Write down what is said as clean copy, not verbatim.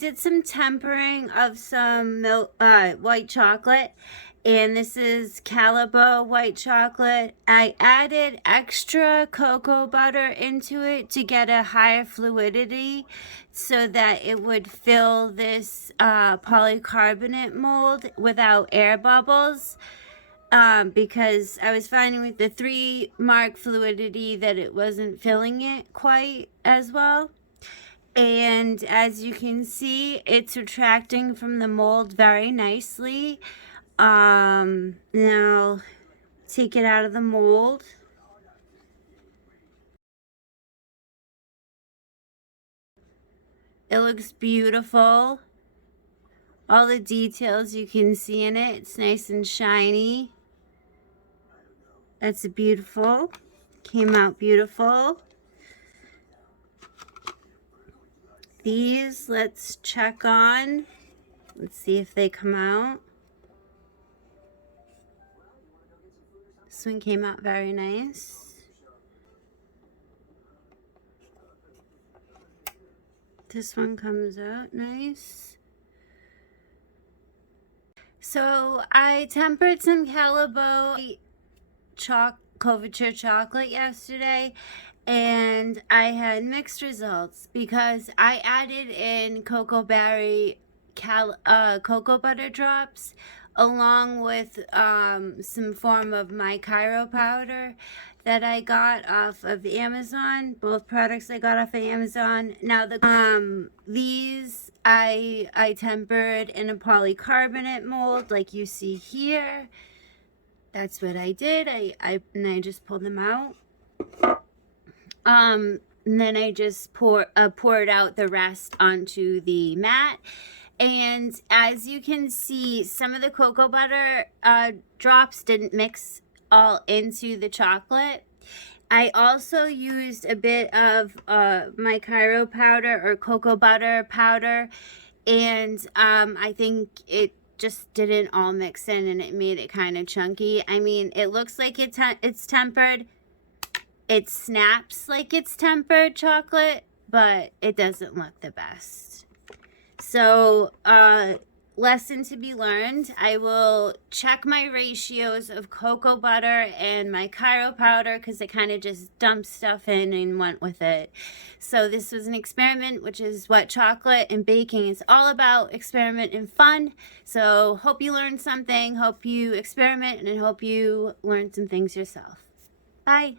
did some tempering of some milk, white chocolate, and this is Callebaut white chocolate. I added extra cocoa butter into it to get a higher fluidity so that it would fill this polycarbonate mold without air bubbles. Because I was finding with the 3 mark fluidity that it wasn't filling it quite as well. And as you can see, it's retracting from the mold very nicely. Now take it out of the mold. It looks beautiful. All the details you can see in it. It's nice and shiny. That's beautiful. Came out beautiful. These, let's check on. Let's see if they come out. This one came out very nice. This one comes out nice. So I tempered some Callebaut couverture chocolate yesterday, and I had mixed results because I added in cocoa butter drops along with some form of mycyro powder that I got off of Amazon. Both products I got off of Amazon. Now these I tempered in a polycarbonate mold like you see here. That's what I did. And I just pulled them out. And then I just poured out the rest onto the mat. And as you can see, some of the cocoa butter drops didn't mix all into the chocolate. I also used a bit of mycyro powder or cocoa butter powder, and I think it just didn't all mix in, and it made it kind of chunky. I mean, it looks like it's tempered. It snaps like it's tempered chocolate, but it doesn't look the best. So, lesson to be learned. I will check my ratios of cocoa butter and mycyro powder because I kind of just dumped stuff in and went with it. So this was an experiment, which is what chocolate and baking is all about, experiment and fun. So hope you learned something, hope you experiment, and hope you learn some things yourself. Bye.